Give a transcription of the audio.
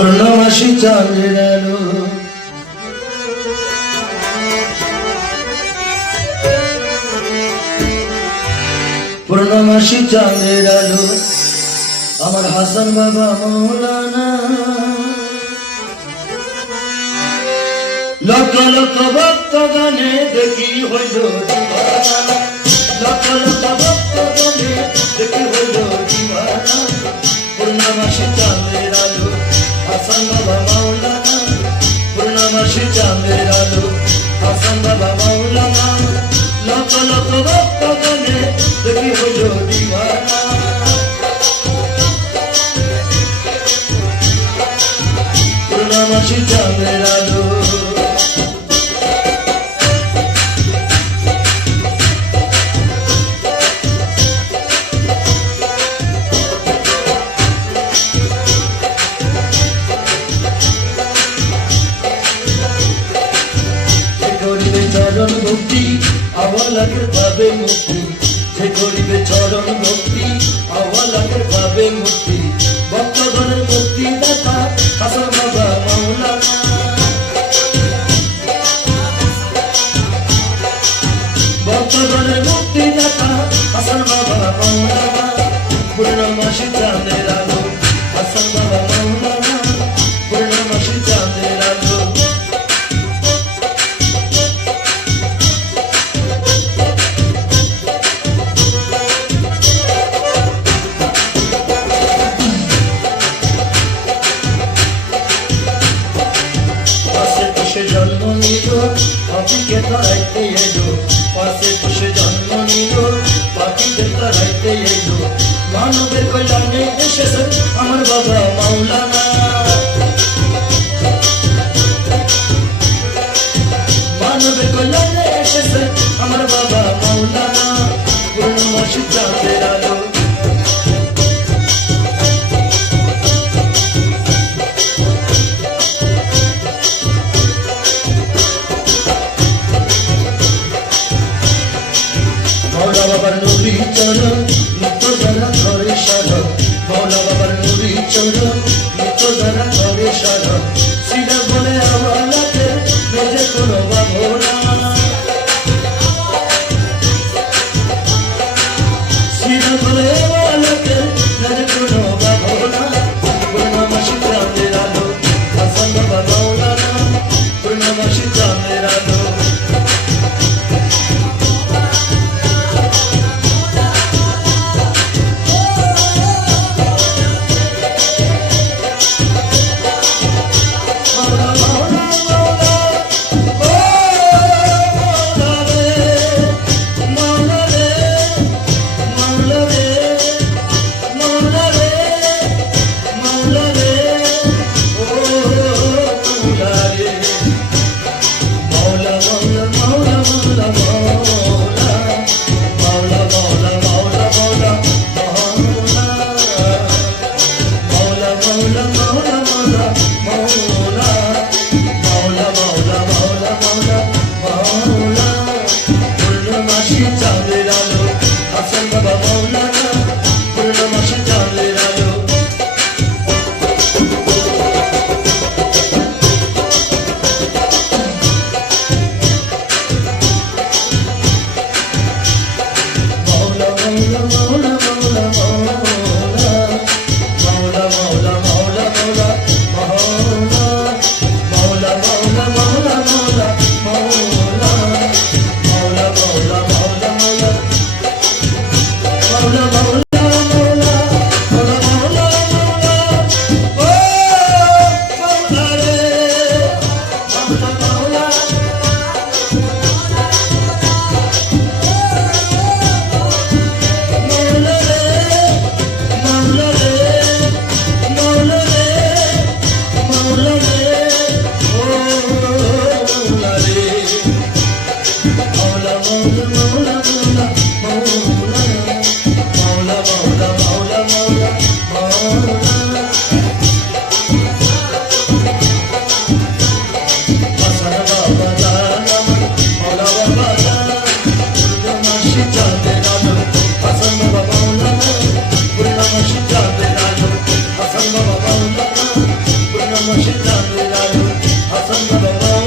পূর্ণমাসী চাঁদের আলো পূর্ণমাসী চাঁদের আলো আমার হাসান বাবা মৌলানা লক্ষ লক্ষ ভক্ত গানে দেখি হইল দিওয়ানা লক্ষ লক্ষ ভক্ত গানে দেখি হইল দিওয়ানা পূর্ণমাসী চাঁদের আলো হাসান বাবা মৌলানা পূর্ণমাসী চাঁদের আলো হাসান বাবা মৌলানা লক্ষ লক্ষ ভক্ত গানে দেখি হইল দিওয়ানা পূর্ণমাসী চাঁদের আলো চরণ ভক্তি আওয়ালাকে পাবে মুক্তি যে করিবে চরণ ভক্তি আওয়ালাকে পাবে মুক্তি ভক্তগণের মুক্তি দাতা হাসান বাবা মৌলানা ভক্তগণের মুক্তি দাতা হাসান বাবা মৌলানা পূর্ণমাসী চাঁদের আলো হাসান বাবা মৌলানা পূর্ণমাসী চাঁদের আলো জন্ম নিল পাখিকে তারাইতে এলো পাশে বসে জন্ম নিল পাখিকে তারাইতে এলো মানবের কল্যাণে এসেছে আমার বাবা মৌলানা মানবের কল্যাণে এসেছে আমার বাবা মৌলানা পূর্ণমাসী চাঁদের আলো মৌলা বাবার নুরি চরণ নিত্য যারা ঘরে সাধন মৌলা বাবার নুরি চরণ নিত্য যারা ঘরে সাধন সিরা বলে আওয়ালাকে মেজে কোনো বাবনা সিরা বলে আওয়ালাকে মেজে কোনো বাবনা পূর্ণমাসী চাঁদের আলো হাসান বাবা মৌলানা পূর্ণমাসী চাঁদের আলো চাঁদের আলো হাসান বাবা মৌলানা পূর্ণমাসী চাঁদের আলো মৌলা মৌলা মৌলা মৌলা মৌলা মৌলা মৌলা মৌলা মৌলা মাসে চাঁদের আলো হাসান বাবা